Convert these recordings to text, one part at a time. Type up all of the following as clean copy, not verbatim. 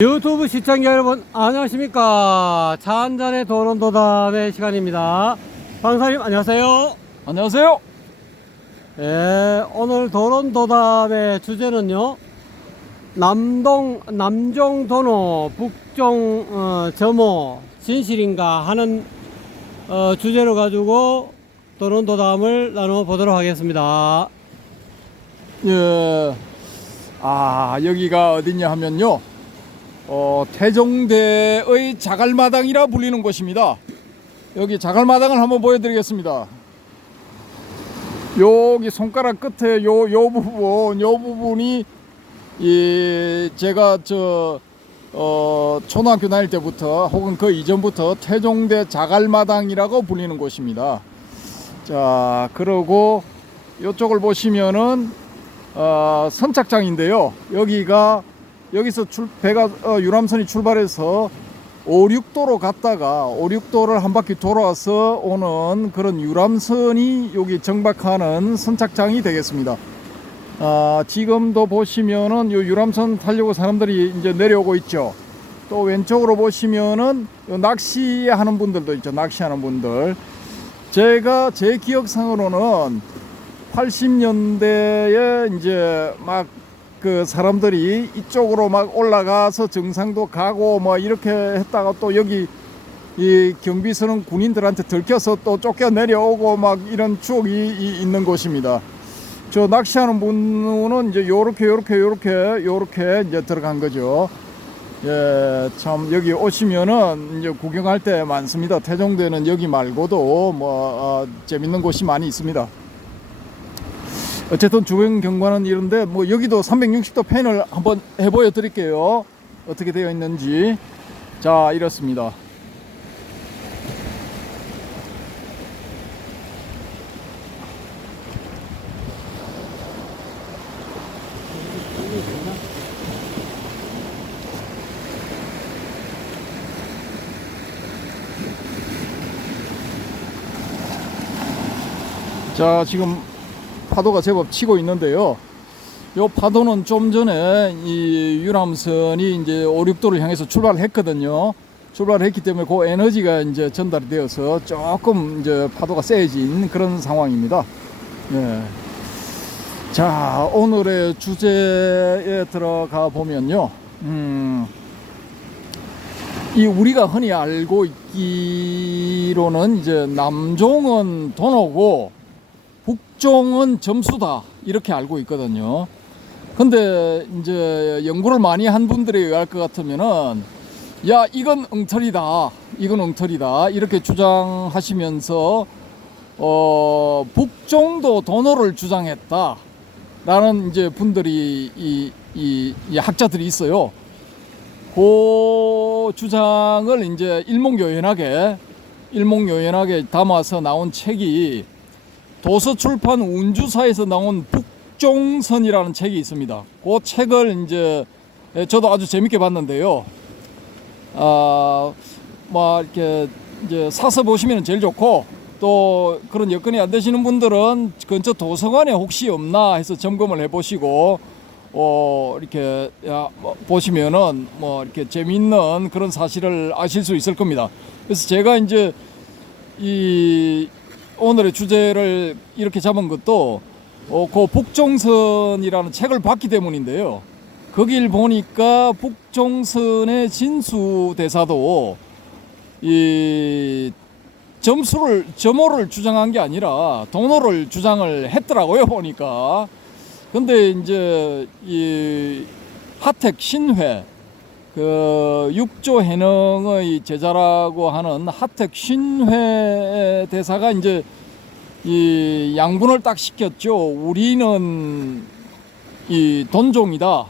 유튜브 시청자 여러분 안녕하십니까. 차 한잔의 도론도담의 시간입니다. 방사님 안녕하세요. 안녕하세요. 오늘 도론도담의 주제는요, 남종 도노 북종 점호 진실인가 하는 주제를 가지고 도론도담을 나눠보도록 하겠습니다. 예, 여기가 어디냐 하면요, 태종대의 자갈마당이라 불리는 곳입니다. 여기 자갈마당을 한번 보여드리겠습니다. 여기 손가락 끝에 요 부분이 제가 초등학교 다닐 때부터 혹은 그 이전부터 태종대 자갈마당이라고 불리는 곳입니다. 자, 그러고 이쪽을 보시면은 선착장인데요. 여기서 배가 유람선이 출발해서 5-6도로 갔다가 5-6도를 한 바퀴 돌아서 오는 그런 유람선이 여기 정박하는 선착장이 되겠습니다. 지금도 보시면은 요 유람선 타려고 사람들이 이제 내려오고 있죠. 또 왼쪽으로 보시면은 낚시하는 분들도 있죠. 낚시하는 분들. 제 기억상으로는 80년대에 이제 막 그 사람들이 이쪽으로 막 올라가서 정상도 가고 뭐 이렇게 했다가 또 여기 이 경비선은 군인들한테 들켜서 또 쫓겨 내려오고 막 이런 추억이 있는 곳입니다. 저 낚시하는 분은 이제 요렇게 이제 들어간 거죠. 예, 참 여기 오시면은 이제 구경할 때 많습니다. 태종대는 여기 말고도 재밌는 곳이 많이 있습니다. 어쨌든 주변 경관은 이런데 여기도 360도 팬을 한번 해보여 드릴게요. 어떻게 되어 있는지. 자, 이렇습니다. 자, 지금 파도가 제법 치고 있는데요. 요 파도는 좀 전에 이 유람선이 이제 5-6도를 향해서 출발을 했거든요. 출발을 했기 때문에 그 에너지가 이제 전달이 되어서 조금 이제 파도가 세진 그런 상황입니다. 예. 자, 오늘의 주제에 들어가 보면요. 이 우리가 흔히 알고 있기로는 이제 남종은 도노고 북종은 점수다 이렇게 알고 있거든요. 근데 이제 연구를 많이 한 분들에 의할 것 같으면은 이건 엉터리다 이렇게 주장하시면서 북종도 도노를 주장했다 라는 이제 분들이 이 학자들이 있어요. 그 주장을 이제 일목요연하게 담아서 나온 책이 도서출판 운주사에서 나온 북종선이라는 책이 있습니다. 그 책을 이제 저도 아주 재밌게 봤는데요. 이렇게 이제 사서 보시면 제일 좋고, 또 그런 여건이 안 되시는 분들은 근처 도서관에 혹시 없나 해서 점검을 해보시고, 이렇게 보시면은 이렇게 재미있는 그런 사실을 아실 수 있을 겁니다. 그래서 제가 이제 오늘의 주제를 이렇게 잡은 것도 그 북종선이라는 책을 봤기 때문인데요. 거길 보니까 북종선의 진수대사도 이 점호를 주장한 게 아니라 도노를 주장을 했더라고요, 보니까. 근데 이제 이 하택 신회, 그 육조 해능의 제자라고 하는 하택 신회 대사가 이제 이 양분을 딱 시켰죠. 우리는 이 돈종이다.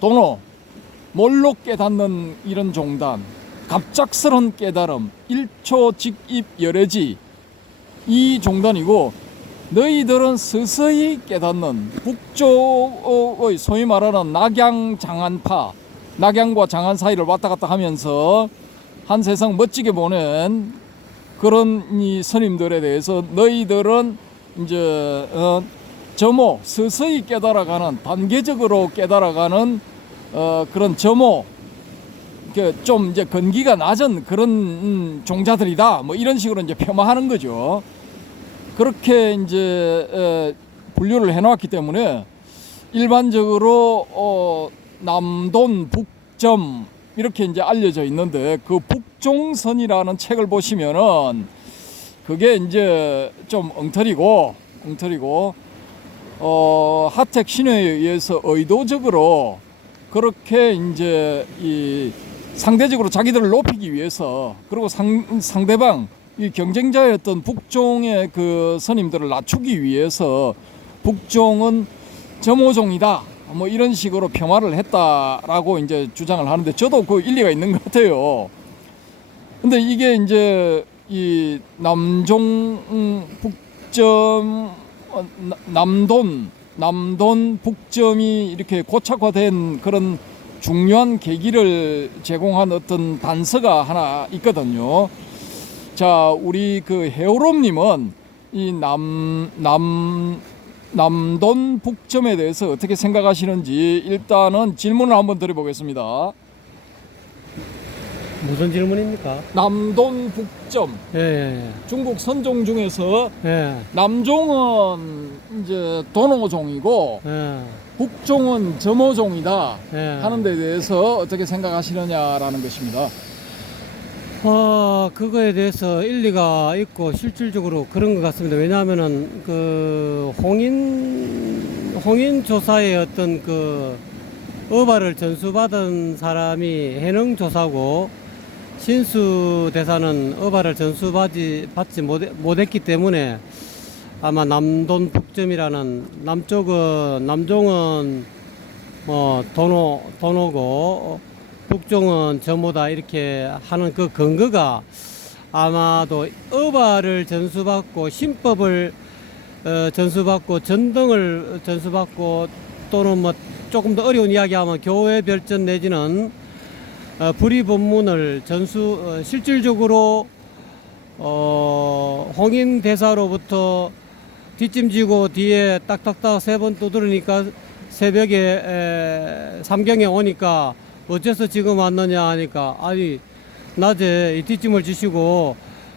도노, 몰로 깨닫는 이런 종단, 갑작스런 깨달음, 일초직입 열애지, 이 종단이고, 너희들은 서서히 깨닫는 북쪽의 소위 말하는 낙양 장안파, 낙양과 장안 사이를 왔다 갔다 하면서 한 세상 멋지게 보낸 그런 이 스님들에 대해서 너희들은 이제 점호, 서서히 깨달아가는, 단계적으로 깨달아가는 그런 점호, 좀 이제 건기가 낮은 그런 종자들이다. 뭐 이런 식으로 이제 폄하하는 거죠. 그렇게 이제 분류를 해놓았기 때문에 일반적으로 남돈 북점 이렇게 이제 알려져 있는데 그 북종선이라는 책을 보시면은 그게 이제 좀 엉터리고 하택 신화에 의해서 의도적으로 그렇게 이제 이 상대적으로 자기들을 높이기 위해서 그리고 상대방 이 경쟁자였던 북종의 그 선임들을 낮추기 위해서 북종은 점호종이다 뭐 이런 식으로 폄하를 했다라고 이제 주장을 하는데 저도 그 일리가 있는 것 같아요. 근데 이게 이제 이 남종 북점 남돈 북점이 이렇게 고착화된 그런 중요한 계기를 제공한 어떤 단서가 하나 있거든요. 자, 우리 그 해오롬님은 이 남돈 북점에 대해서 어떻게 생각하시는지 일단은 질문을 한번 드려보겠습니다. 무슨 질문입니까? 남돈 북점. 예. 중국 선종 중에서 예. 남종은 이제 도노종이고 예. 북종은 점호종이다 예. 하는 데 대해서 어떻게 생각하시느냐라는 것입니다. 그거에 대해서 일리가 있고 실질적으로 그런 것 같습니다. 왜냐하면은 그 홍인 조사의 어떤 그 어발을 전수받은 사람이 해능 조사고 신수 대사는 어발을 전수받지 못했기 때문에 아마 남돈 북점이라는 남종은 뭐 도노고 북종은 점호다 이렇게 하는 그 근거가 아마도 어발을 전수받고 신법을 전수받고 전등을 전수받고 또는 뭐 조금 더 어려운 이야기하면 교회 별전 내지는 불의본문을 실질적으로 홍인 대사로부터 뒷짐지고 뒤에 딱딱딱 3번 두드리니까 새벽에 삼경에 오니까 어째서 지금 왔느냐 하니까 아니 낮에 이 뒷짐을 지시고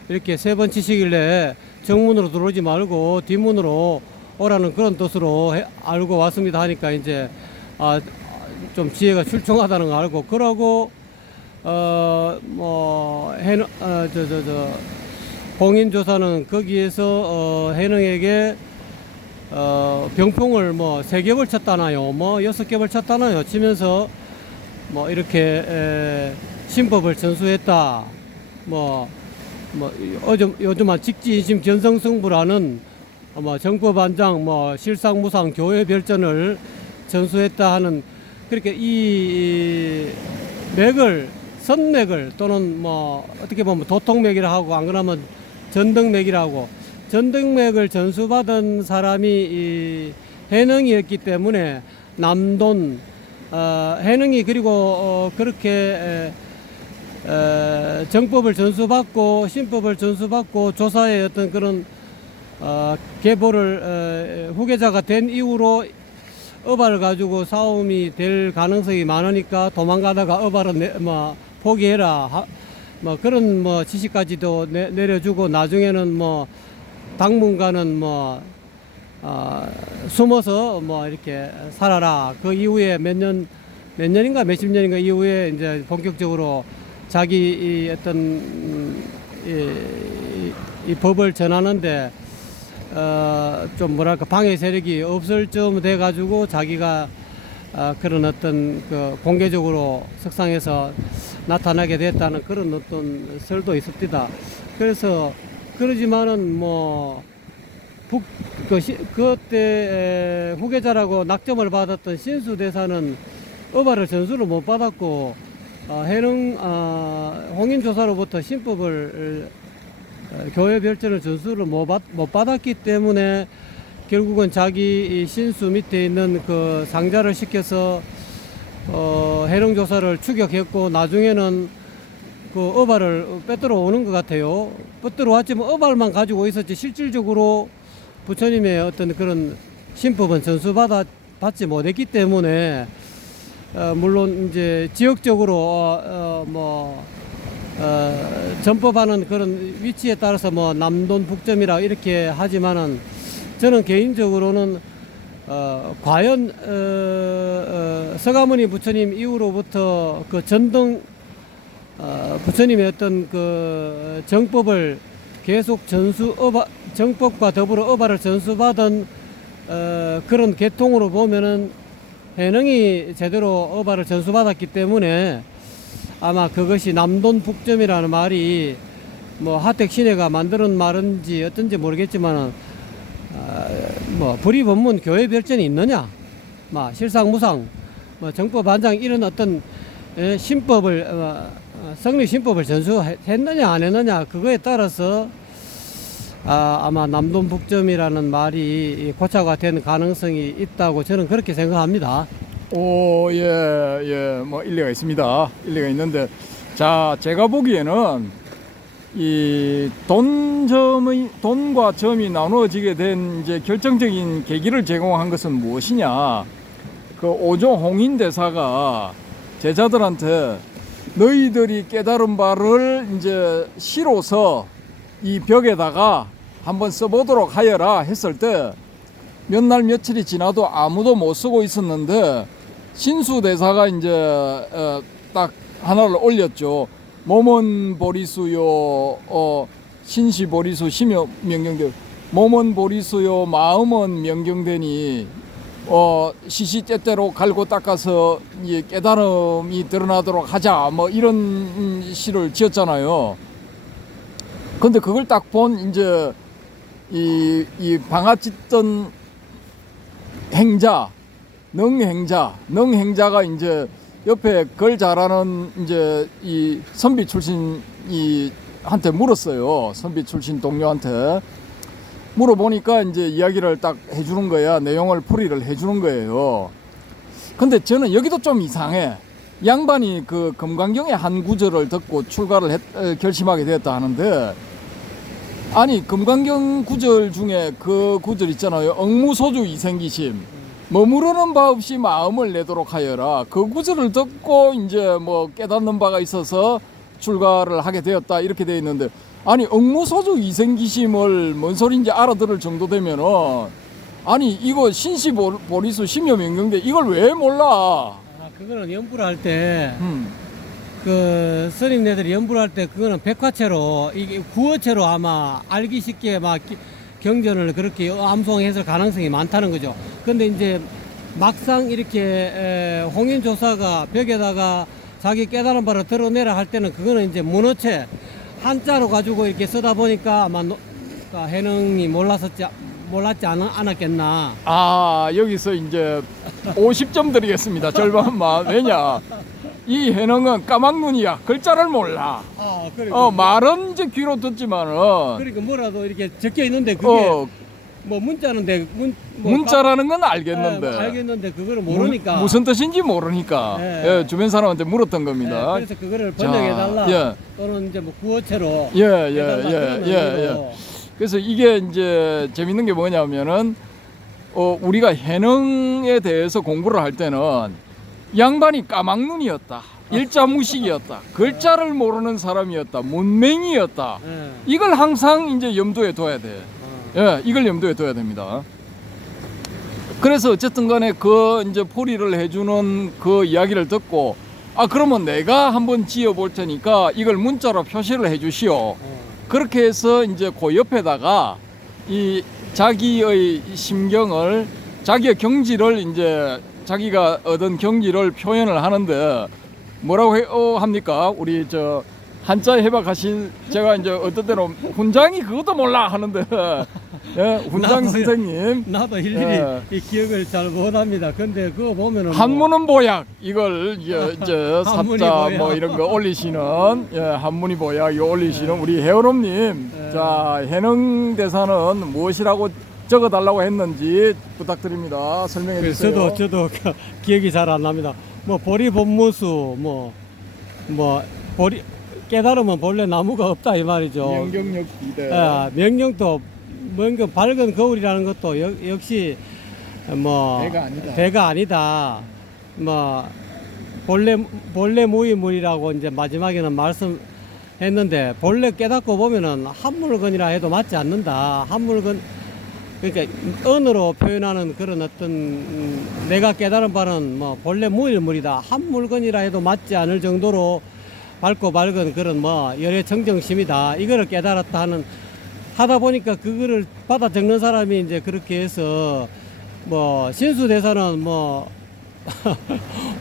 이렇게 3번 치시길래 정문으로 들어오지 말고 뒷문으로 오라는 그런 뜻으로 알고 왔습니다 하니까 이제 좀 지혜가 출중하다는 걸 알고 그러고 공인조사는 거기에서 해능에게 병풍을 뭐 3겹을 쳤다나요 뭐 6겹을 쳤다나요 치면서 뭐 이렇게 신법을 전수했다 요즘 직지인심 견성승부라는 정법안장 실상무상 교회 별전을 전수했다 하는 그렇게 이 선맥을 또는 어떻게 보면 도통맥이라 하고 안 그러면 전등맥이라고 전등맥을 전수받은 사람이 이 해능이었기 때문에 남돈 해능이 그리고 그렇게 정법을 전수받고 신법을 전수받고 조사의 어떤 그런 계보를 후계자가 된 이후로 어발을 가지고 싸움이 될 가능성이 많으니까 도망가다가 어발은 포기해라 그런 지시까지도 내려주고 나중에는 당분간은 숨어서 이렇게 살아라. 그 이후에 몇 년인가 몇십 년인가 이후에 이제 본격적으로 자기 어떤 이 법을 전하는데 좀 뭐랄까 방해 세력이 없을 쯤 돼 가지고 자기가 그런 어떤 그 공개적으로 석상에서 나타나게 됐다는 그런 어떤 설도 있습니다. 그래서 그러지만은 그때 후계자라고 낙점을 받았던 신수 대사는 어발을 전수를 못 받았고 해능 홍인 조사로부터 신법을 교회 별전을 전수를 못 받았기 때문에 결국은 자기 신수 밑에 있는 그 상자를 시켜서 해능 조사를 추격했고 나중에는 그 어발을 빼들어 오는 것 같아요. 빼들어 왔지만 어발만 가지고 있었지 실질적으로 부처님의 어떤 그런 신법은 전수받지 못했기 때문에 물론 이제 지역적으로 전법하는 그런 위치에 따라서 뭐 남돈 북점이라 이렇게 하지만은 저는 개인적으로는 과연 서가모니 부처님 이후로부터 그 전등 부처님의 어떤 그 정법을 계속 정법과 더불어 어바를 전수받은 그런 계통으로 보면은 해능이 제대로 어바를 전수받았기 때문에 아마 그것이 남돈 북점이라는 말이 뭐 하택 신혜가 만드는 말인지 어떤지 모르겠지만은 뭐 불의법문 교회 별전이 있느냐, 실상무상, 정법 반장 이런 어떤 신법을 성리 신법을 전수했느냐 안 했느냐 그거에 따라서 아마 남돈 북점이라는 말이 고차가 된 가능성이 있다고 저는 그렇게 생각합니다. 오, 예, 뭐 일리가 있습니다. 일리가 있는데, 자, 제가 보기에는 이 돈과 점이 나누어지게 된 이제 결정적인 계기를 제공한 것은 무엇이냐? 그 오조 홍인 대사가 제자들한테 너희들이 깨달은 바를 이제 시로서 이 벽에다가 한번 써보도록 하여라 했을 때 몇 날 며칠이 지나도 아무도 못 쓰고 있었는데 신수 대사가 이제 딱 하나를 올렸죠. 몸은 보리수요, 신시 보리수 심여 명경되. 몸은 보리수요, 마음은 명경되니 시시때때로 갈고 닦아서 이 깨달음이 드러나도록 하자. 뭐 이런 시를 지었잖아요. 근데 그걸 딱 본 이제 이 방아짓던 행자, 능행자가 이제 옆에 글 잘하는 이제 이 선비 출신 한테 물었어요. 선비 출신 동료한테 물어보니까 이제 이야기를 딱 해주는 거야. 내용을 풀이를 해주는 거예요. 근데 저는 여기도 좀 이상해. 양반이 그 금강경의 한 구절을 듣고 출가를 결심하게 되었다 하는데, 아니 금강경 구절 중에 그 구절 있잖아요. 억무소주 이생기심, 머무르는 바 없이 마음을 내도록 하여라. 그 구절을 듣고 이제 뭐 깨닫는 바가 있어서 출가를 하게 되었다 이렇게 되어 있는데, 아니 억무소주 이생기심을 뭔 소리인지 알아들을 정도 되면은, 아니 이거 신시 보리수 심여 명경대 이걸 왜 몰라? 그거는 연불 할때 그 스님네들이 연불할 때 그거는 백화체로 이게 구어체로 아마 알기 쉽게 경전을 그렇게 암송했을 가능성이 많다는 거죠. 근데 이제 막상 이렇게 홍인조사가 벽에다가 자기 깨달은 바를 드러내라 할 때는 그거는 이제 문어체 한자로 가지고 이렇게 쓰다 보니까 아마 해능이 몰랐지 않았겠나. 여기서 이제 50점 드리겠습니다. 절반만. 왜냐? 이 해능은 까막눈이야. 글자를 몰라. 그러니까 말은 이제 귀로 듣지만은. 그러니까 뭐라도 이렇게 적혀 있는데 그게 뭐 문자는데 문자라는 건 알겠는데. 알겠는데 그거를 모르니까. 무슨 뜻인지 모르니까. 예, 주변 사람한테 물었던 겁니다. 그래서 그거를 번역해달라. 예. 또는 이제 뭐 구어체로. 예. 그래서 이게 이제 재밌는 게 뭐냐면은 우리가 해능에 대해서 공부를 할 때는 양반이 까막눈이었다, 일자무식이었다, 글자를 모르는 사람이었다, 문맹이었다. 이걸 항상 이제 염두에 둬야 돼. 예, 이걸 염두에 둬야 됩니다. 그래서 어쨌든 간에 그 이제 포리를 해주는 그 이야기를 듣고, 그러면 내가 한번 지어 볼 테니까 이걸 문자로 표시를 해 주시오. 그렇게 해서 이제 그 옆에다가 이 자기의 심경을, 자기의 경지를 이제 자기가 얻은 경지를 표현을 하는데 뭐라고 합니까? 우리 저 한자 해박하신 제가 이제 어떤 때로 훈장이 그것도 몰라 하는데 예, 훈장 선생님 나도 일일이 이 기억을 잘 못합니다. 근데 그거 보면은 한문은 보약 이걸 이제 사자 뭐 이런 거 올리시는 한문이 보약 이거 올리시는 우리 해오롬님 자 해능 대사는 무엇이라고 적어달라고 했는지 부탁드립니다. 설명해 주세요. 저도 기억이 잘 안 납니다. 뭐 보리 법무수 보리 깨달으면 본래 나무가 없다 이 말이죠. 명경력 비대. 명경도 밝은 거울이라는 것도 역시 뭐 배가 아니다. 뭐 본래 무위물이라고 이제 마지막에는 말씀했는데, 본래 깨닫고 보면은 한 물건이라 해도 맞지 않는다. 한 물건, 그러니까 언어로 표현하는 그런 어떤 내가 깨달은 바는 뭐 본래 무일물이다. 한 물건이라 해도 맞지 않을 정도로 밝고 밝은 그런 뭐 열의 청정심이다. 이거를 깨달았다 하다 보니까 그거를 받아 적는 사람이 이제 그렇게 해서 뭐 신수대사는 뭐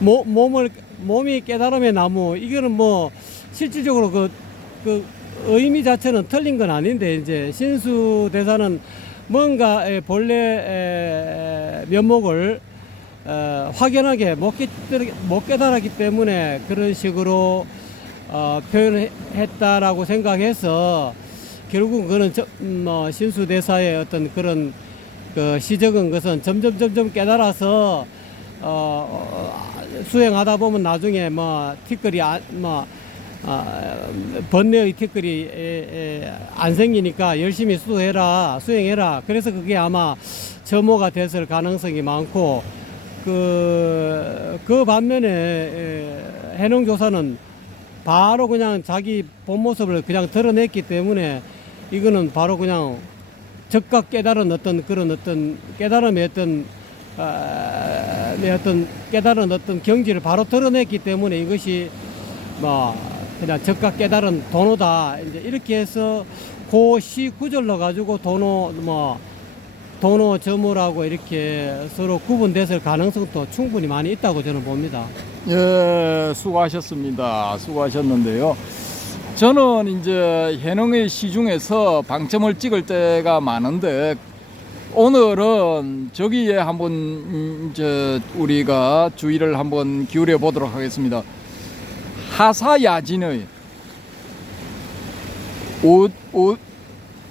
몸이 깨달음의 나무, 이거는 뭐 실질적으로 그 의미 자체는 틀린 건 아닌데, 이제 신수대사는 뭔가 본래 면목을 확연하게 못 깨달았기 때문에 그런 식으로 표현했다라고 생각해서, 결국 그는 뭐 신수대사의 어떤 그런 그 시적은 것은 점점 깨달아서 수행하다 보면 나중에 뭐 티끌이 번뇌의 티끌이 안 생기니까 열심히 수행해라. 그래서 그게 아마 점호가 됐을 가능성이 많고, 그 반면에 해농조사는 바로 그냥 자기 본 모습을 그냥 드러냈기 때문에, 이거는 바로 그냥 즉각 깨달은 어떤 그런 어떤 깨달음의 깨달은 어떤 경지를 바로 드러냈기 때문에, 이것이 뭐 그냥 즉각 깨달은 도노다. 이제 이렇게 해서 고시 구절로 가지고 도노 점호라고 이렇게 서로 구분됐을 가능성도 충분히 많이 있다고 저는 봅니다. 예, 수고하셨는데요. 저는 이제 해농의 시중에서 방점을 찍을 때가 많은데, 오늘은 저기에 한번 이제 우리가 주의를 한번 기울여 보도록 하겠습니다. 하사야진의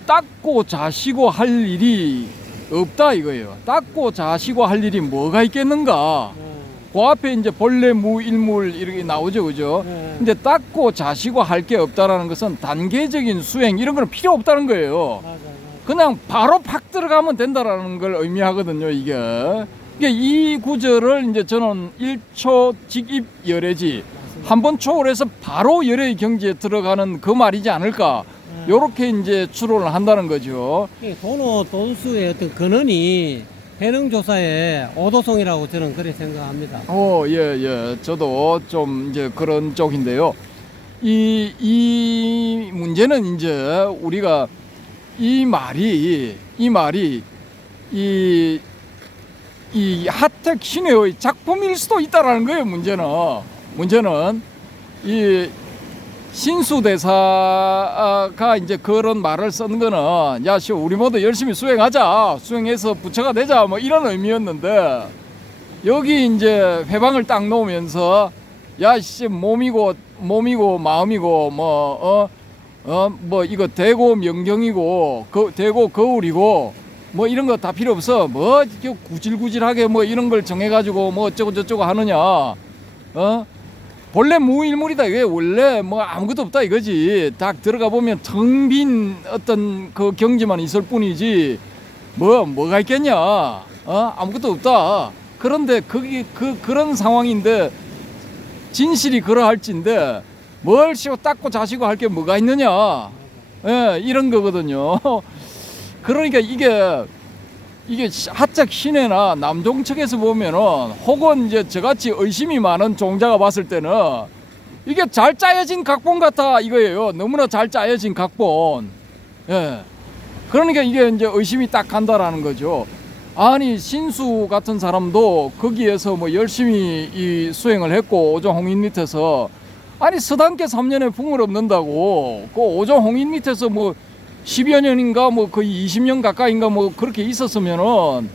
닦고 자시고 할 일이 없다 이거예요. 닦고 자시고 할 일이 뭐가 있겠는가? 그 앞에 이제 본래 무일물 이렇게 나오죠, 그죠? 근데 닦고 자시고 할 게 없다라는 것은 단계적인 수행 이런 건 필요 없다는 거예요. 그냥 바로 팍 들어가면 된다라는 걸 의미하거든요, 이게. 이 구절을 이제 저는 1초 직입 열애지, 한번 초월해서 바로 열애의 경지에 들어가는 그 말이지 않을까. 요렇게 이제 추론을 한다는 거죠. 돈수의 어떤 근원이 해능조사의 오도송이라고 저는 그렇게 생각합니다. 예. 저도 좀 이제 그런 쪽인데요. 이 문제는 이제 우리가 이 말이 이 하택 신의 작품일 수도 있다라는 거예요. 문제는 이 신수대사가 이제 그런 말을 쓴 거는, 야, 우리 모두 열심히 수행해서 부처가 되자, 뭐 이런 의미였는데, 여기 이제 회방을 딱 놓으면서, 야, 몸이고 마음이고 뭐 이거 대고 명경이고 대고 거울이고 뭐 이런 거 다 필요 없어. 뭐 구질구질하게 뭐 이런 걸 정해가지고 뭐 어쩌고 저쩌고 하느냐. 본래 무일물이다. 이게 원래 뭐 아무것도 없다 이거지. 딱 들어가 보면 텅 빈 어떤 그 경지만 있을 뿐이지 뭐가 있겠냐. 아무것도 없다. 그런데 그런 상황인데, 진실이 그러할진데 뭘 닦고 자시고 할 게 뭐가 있느냐. 예, 이런 거거든요. 그러니까 이게 하짝 신해나 남종측에서 보면은, 혹은 이제 저같이 의심이 많은 종자가 봤을 때는 이게 잘 짜여진 각본 같아 이거예요. 너무나 잘 짜여진 각본. 예. 그러니까 이게 이제 의심이 딱 간다라는 거죠. 아니, 신수 같은 사람도 거기에서 뭐 열심히 이 수행을 했고, 오종 홍인 밑에서, 아니 서당계 3년에 붕을 엎는다고 그 오종 홍인 밑에서 뭐 10여 년인가 뭐 거의 20년 가까이인가 뭐 그렇게 있었으면은,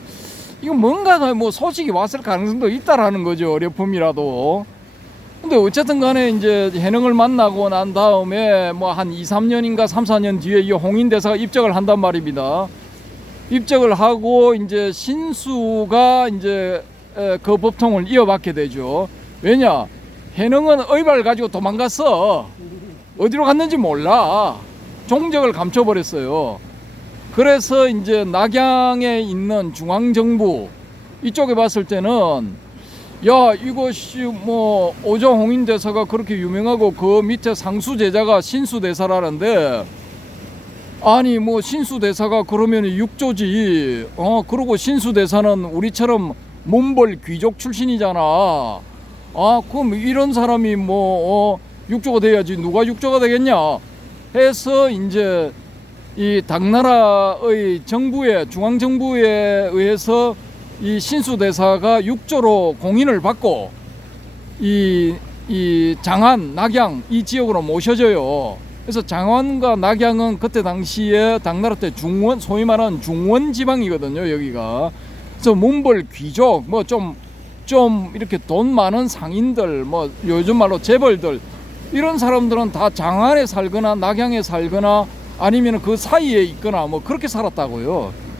이거 뭔가 뭐 소식이 왔을 가능성도 있다라는 거죠. 어렵음이라도. 근데 어쨌든 간에 이제 해능을 만나고 난 다음에 뭐 한 2, 3년인가 3, 4년 뒤에 이 홍인 대사가 입적을 한단 말입니다. 입적을 하고 이제 신수가 이제 그 법통을 이어받게 되죠. 왜냐? 해능은 의발을 가지고 도망갔어. 어디로 갔는지 몰라. 종적을 감춰버렸어요. 그래서 이제 낙양에 있는 중앙정부 이쪽에 봤을 때는 야 이거 뭐 오조홍인 대사가 그렇게 유명하고 그 밑에 상수 제자가 신수 대사라는데, 아니 뭐 신수 대사가 그러면 육조지. 그리고 신수 대사는 우리처럼 몬골 귀족 출신이잖아. 그럼 이런 사람이 뭐 육조가 돼야지. 누가 육조가 되겠냐 해서 이제 이 당나라의 정부에, 중앙 정부에 의해서 이 신수 대사가 육조로 공인을 받고 이 장안, 낙양 이 지역으로 모셔져요. 그래서 장안과 낙양은 그때 당시에 당나라 때 중원, 소위 말하는 중원 지방이거든요, 여기가. 그래서 몬골 귀족, 뭐 좀 이렇게 돈 많은 상인들, 뭐 요즘 말로 재벌들, 이런 사람들은 다 장안에 살거나 낙양에 살거나 아니면 그 사이에 있거나 뭐 그렇게 살았다고요.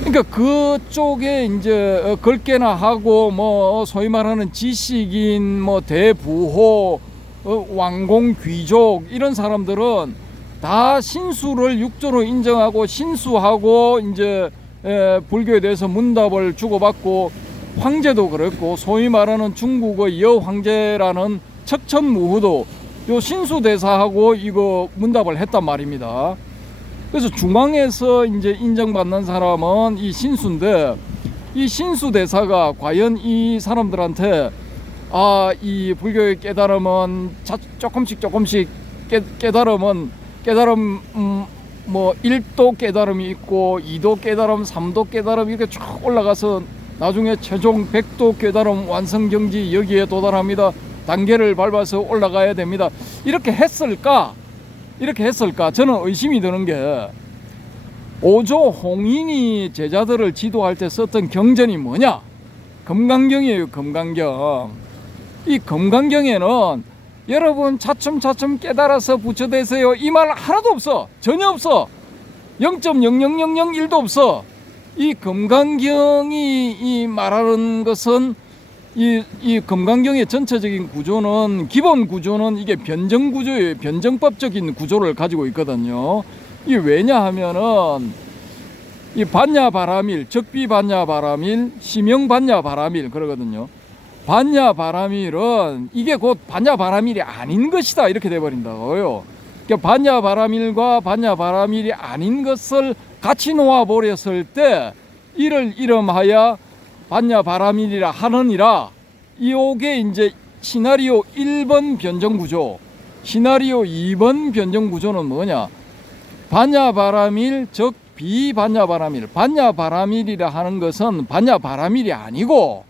그러니까 그쪽에 이제 걸개나 하고 뭐 소위 말하는 지식인, 뭐 대부호, 왕공 귀족 이런 사람들은 다 신수를 육조로 인정하고 신수하고 이제 불교에 대해서 문답을 주고받고, 황제도 그랬고 소위 말하는 중국의 여황제라는 척천무후도 요 신수 대사하고 이거 문답을 했단 말입니다. 그래서 중앙에서 이제 인정받는 사람은 이 신수인데, 이 신수 대사가 과연 이 사람들한테 이 불교의 깨달음은 조금씩 깨달음 뭐 1도 깨달음이 있고 2도 깨달음, 3도 깨달음 이렇게 쭉 올라가서 나중에 최종 100도 깨달음 완성경지 여기에 도달합니다. 단계를 밟아서 올라가야 됩니다. 이렇게 했을까? 저는 의심이 드는 게, 오조홍인이 제자들을 지도할 때 썼던 경전이 뭐냐? 금강경이에요. 금강경. 이 금강경에는 여러분 차츰 깨달아서 부처되세요 이 말 하나도 없어. 전혀 없어. 0.00001도 없어. 이 금강경이 이 말하는 것은 이 금강경의 전체적인 구조는, 기본 구조는 이게 변정구조예요. 변정법적인 구조를 가지고 있거든요. 이게 왜냐하면은 이 반야바라밀, 적비반야바라밀, 심영반야바라밀 그러거든요. 반야바라밀은 이게 곧 반야바라밀이 아닌 것이다 이렇게 돼버린다고요. 그러니까 반야바라밀과 반야바라밀이 아닌 것을 같이 놓아버렸을 때 이를 이름하여 반야바라밀이라 하느니라. 이게 이제 시나리오 1번 변정구조, 시나리오 2번 변정구조는 뭐냐? 반야바라밀 즉 비반야바라밀. 반야바라밀이라 하는 것은 반야바라밀이 아니고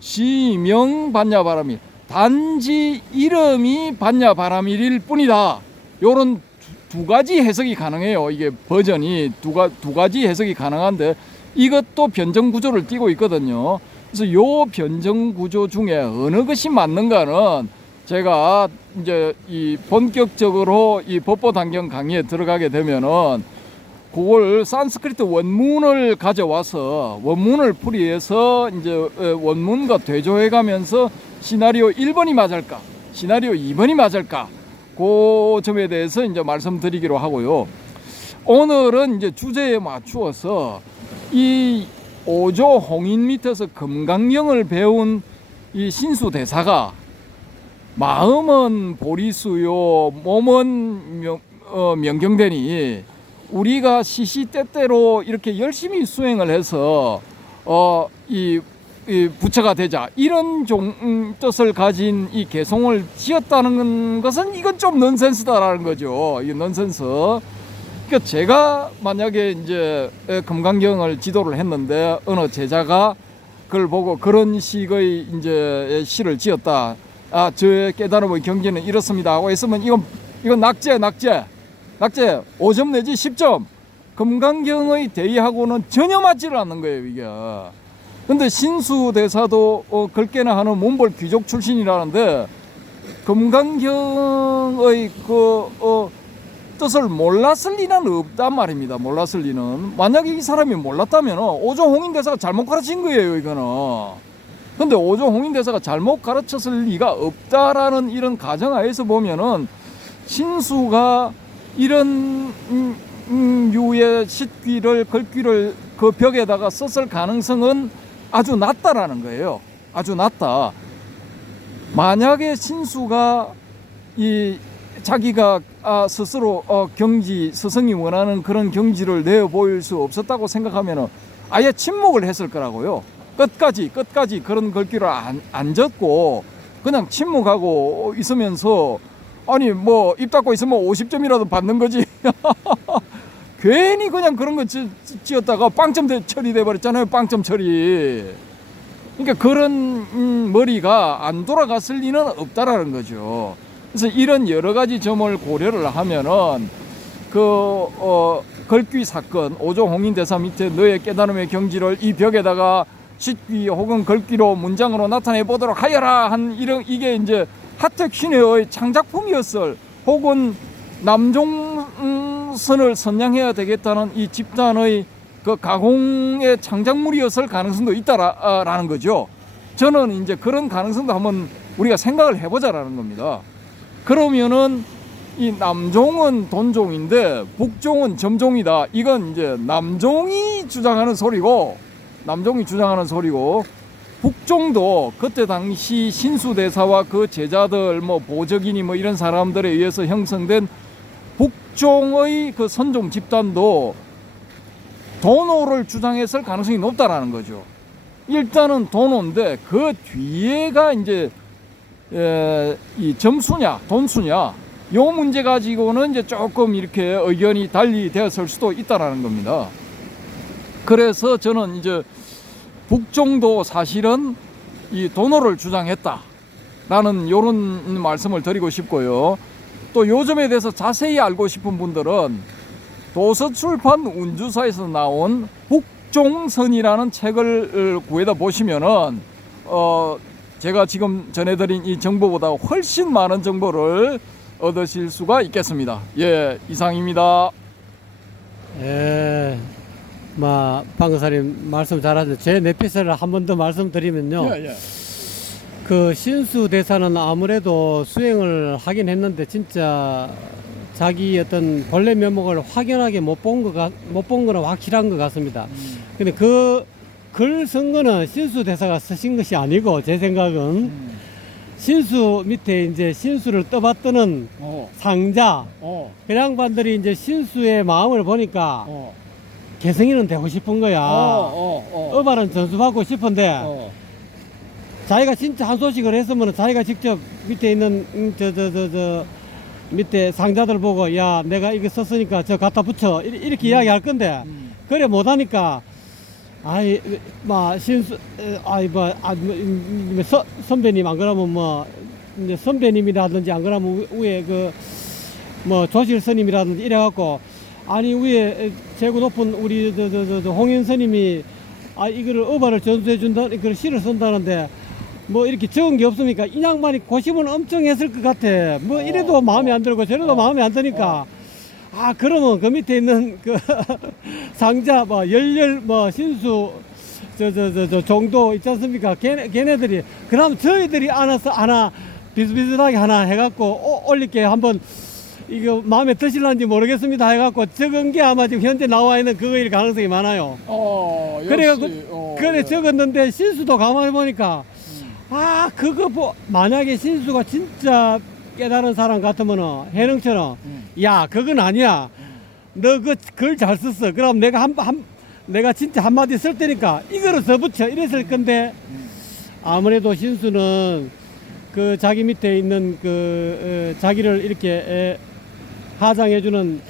시명반야바라밀, 단지 이름이 반야바라밀일 뿐이다. 요런 두 가지 해석이 가능해요. 이게 버전이 두 가지 해석이 가능한데 이것도 변정구조를 띠고 있거든요. 그래서 요 변정구조 중에 어느 것이 맞는가는 제가 이제 이 본격적으로 이 법보단경 강의에 들어가게 되면은 그걸 산스크리트 원문을 가져와서 원문을 풀이해서 이제 원문과 대조해 가면서 시나리오 1번이 맞을까, 시나리오 2번이 맞을까, 그 점에 대해서 이제 말씀드리기로 하고요. 오늘은 이제 주제에 맞추어서 이 오조홍인 밑에서 금강경을 배운 이 신수 대사가 마음은 보리수요 몸은 명경되니 우리가 시시때때로 이렇게 열심히 수행을 해서 이 부처가 되자 이런 뜻을 가진 이 개송을 지었다는 것은 이건 좀 넌센스다라는 거죠. 이 넌센스. 그러니까 제가 만약에 이제 금강경을 지도를 했는데 어느 제자가 그걸 보고 그런 식의 이제 시를 지었다. 저의 깨달음의 경지는 이렇습니다 하고 했으면 이건 낙제 5점 내지 10점. 금강경의 대의하고는 전혀 맞지를 않는 거예요, 이게. 근데 신수 대사도 걸개나 하는 몬골 귀족 출신이라는데 금강경의 뜻을 몰랐을 리는 없단 말입니다. 몰랐을 리는. 만약에 이 사람이 몰랐다면 오조홍인 대사가 잘못 가르친 거예요, 이거는. 근데 오조홍인 대사가 잘못 가르쳤을 리가 없다라는 이런 가정하에서 보면은 신수가 이런 유의 식귀를, 걸귀를 그 벽에다가 썼을 가능성은 아주 낮다라는 거예요. 아주 낮다. 만약에 신수가 이 자기가 스스로 경지 스승이 원하는 그런 경지를 내어 보일 수 없었다고 생각하면은 아예 침묵을 했을 거라고요. 끝까지 그런 글귀를 안 졌고 그냥 침묵하고 있으면서 아니 뭐 입 닫고 있으면 50점이라도 받는 거지. 괜히 그냥 그런 거 지었다가 빵점 처리돼 버렸잖아요. 빵점 처리. 그러니까 그런 머리가 안 돌아갔을 리는 없다라는 거죠. 그래서 이런 여러 가지 점을 고려를 하면은 걸귀 사건 5조 홍인대사 밑에 너의 깨달음의 경지를 이 벽에다가 직귀 혹은 걸귀로 문장으로 나타내 보도록 하여라 한 이런 이게 이제 하택 신의 창작품이었을 혹은 남종선을 선양해야 되겠다는 이 집단의 그 가공의 창작물이었을 가능성도 있다라는 거죠. 저는 이제 그런 가능성도 한번 우리가 생각을 해보자라는 겁니다. 그러면은 이 남종은 돈종인데 북종은 점종이다. 이건 이제 남종이 주장하는 소리고 북종도 그때 당시 신수대사와 그 제자들 뭐 보적이니 뭐 이런 사람들에 의해서 형성된 북종의 그 선종 집단도 도노를 주장했을 가능성이 높다라는 거죠. 일단은 도노인데 그 뒤에가 이제 이 점수냐 돈수냐 요 문제 가지고는 이제 조금 이렇게 의견이 달리 되었을 수도 있다라는 겁니다. 그래서 저는 이제 북종도 사실은 이 도노를 주장했다라는 요런 말씀을 드리고 싶고요. 또 요점에 대해서 자세히 알고 싶은 분들은 도서출판 운주사에서 나온 북종선이라는 책을 구해다 보시면은 제가 지금 전해드린 이 정보보다 훨씬 많은 정보를 얻으실 수가 있겠습니다. 예, 이상입니다. 예, 방금사님 말씀 잘하죠. 제 내피셜을 한 번 더 말씀드리면요. 예. 그 신수 대사는 아무래도 수행을 하긴 했는데 진짜 자기 어떤 본래 면목을 확연하게 못 본 거는 확실한 것 같습니다. 근데 그 글 쓴 거는 신수 대사가 쓰신 것이 아니고 제 생각은 신수 밑에 이제 신수를 떠받드는 상자 그 양반들이 이제 신수의 마음을 보니까 개성이는 되고 싶은 거야. 어발은 전수받고 싶은데 자기가 진짜 한 소식을 했으면 자기가 직접 밑에 있는 밑에 상자들 보고 야 내가 이거 썼으니까 저 갖다 붙여 이렇게 이야기할 건데 그래 못하니까 아이 신수 선배님 안 그러면 뭐 이제 선배님이라든지 안 그러면 위에 그 뭐 조실 스님이라든지 이래갖고 아니 위에 재고 높은 우리 홍인 스님이 이거를 어발을 전수해 준다 이걸 시를 쓴다는데 뭐 이렇게 적은 게 없으니까 이 양반이 고심은 엄청 했을 것 같아. 뭐 이래도 마음에 안 들고 저래도 마음에 안 드니까 그러면 그 밑에 있는 그 상자 신수 정도 있지 않습니까? 걔네들이 그럼 저희들이 하나 비슷비슷하게 하나 해갖고 올릴게 한번 이거 마음에 드실런지 모르겠습니다 해갖고 적은 게 아마 지금 현재 나와 있는 그거일 가능성이 많아요. 그래 적었는데 신수도 가만히 보니까 그거 만약에 신수가 진짜 깨달은 사람 같으면 해능처럼 야 그건 아니야 너 그 글 잘 썼어 그럼 내가 진짜 한마디 쓸 테니까 이거를 더 붙여 이랬을 건데 아무래도 신수는 그 자기 밑에 있는 그 자기를 이렇게 하장해주는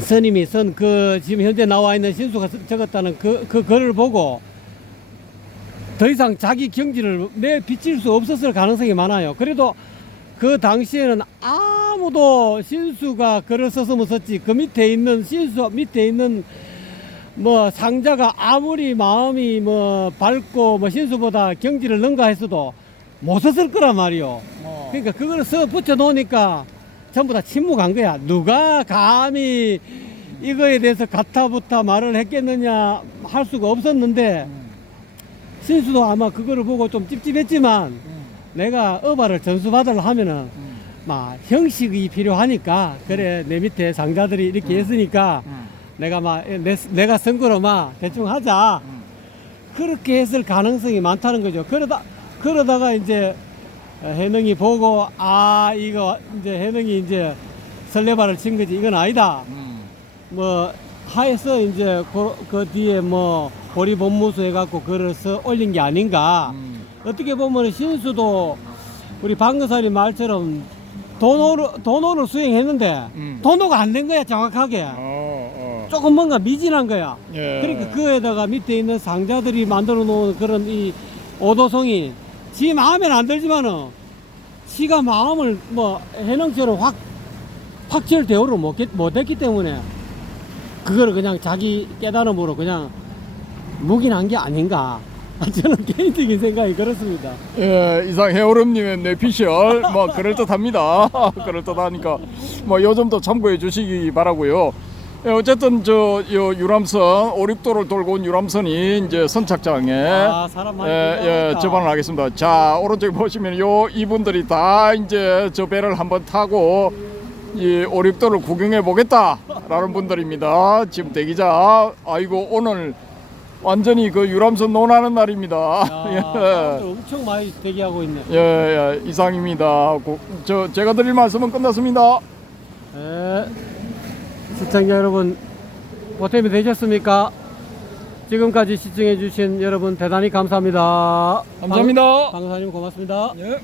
스님이 쓴 그 지금 현재 나와 있는 신수가 적었다는 그 글을 보고 더 이상 자기 경지를 내비칠 수 없었을 가능성이 많아요. 그래도 그 당시에는 아무도 신수가 글을 썼으면 썼지 그 밑에 있는 신수 밑에 있는 뭐 상자가 아무리 마음이 뭐 밝고 뭐 신수보다 경지를 능가했어도 못 썼을 거란 말이요. 그러니까 그걸 써 붙여 놓으니까 전부 다 침묵한 거야. 누가 감히 이거에 대해서 가타부타 말을 했겠느냐 할 수가 없었는데 신수도 아마 그거를 보고 좀 찝찝했지만 내가 어발을 전수받으려 하면은 형식이 필요하니까 그래 내 밑에 상자들이 이렇게 했으니까 내가 내가 쓴 거로 대충 하자 그렇게 했을 가능성이 많다는 거죠. 그러다가 이제 해능이 보고 이거 이제 해능이 이제 설레발을 친 거지 이건 아니다. 뭐 하에서 이제 그 뒤에 뭐 보리 본무수 해갖고 글을 써 올린 게 아닌가. 어떻게 보면 신수도 우리 방금사님 말처럼 도노를 수행했는데 도노가 안 된 거야 정확하게. 조금 뭔가 미진한 거야. 예. 그러니까 그에다가 밑에 있는 상자들이 만들어 놓은 그런 이 오도성이 지 마음에는 안 들지만은 지가 마음을 뭐 해능처럼 확철 대우를 못했기 때문에 그거를 그냥 자기 깨달음으로 그냥 묵인한 게 아닌가. 저는 개인적인 생각이 그렇습니다. 예, 이상 해오름님의 뇌피셜 뭐 그럴듯합니다. 그럴듯하니까 뭐 요점도 참고해 주시기 바라고요. 예, 어쨌든 요 유람선 5,6도를 돌고 온 유람선이 이제 선착장에 사람 많이 접안을 하겠습니다. 자, 오른쪽에 보시면 이분들이 다 이제 저 배를 한번 타고 이 5,6도를 구경해 보겠다라는 분들입니다. 지금 대기자 아이고 오늘 완전히 그 유람선 논하는 날입니다. 사람들 엄청 많이 대기하고 있네. 예, 이상입니다. 제가 드릴 말씀은 끝났습니다. 시청자 여러분 보탬이 되셨습니까? 지금까지 시청해 주신 여러분 대단히 감사합니다. 감사합니다. 강사님 고맙습니다. 예.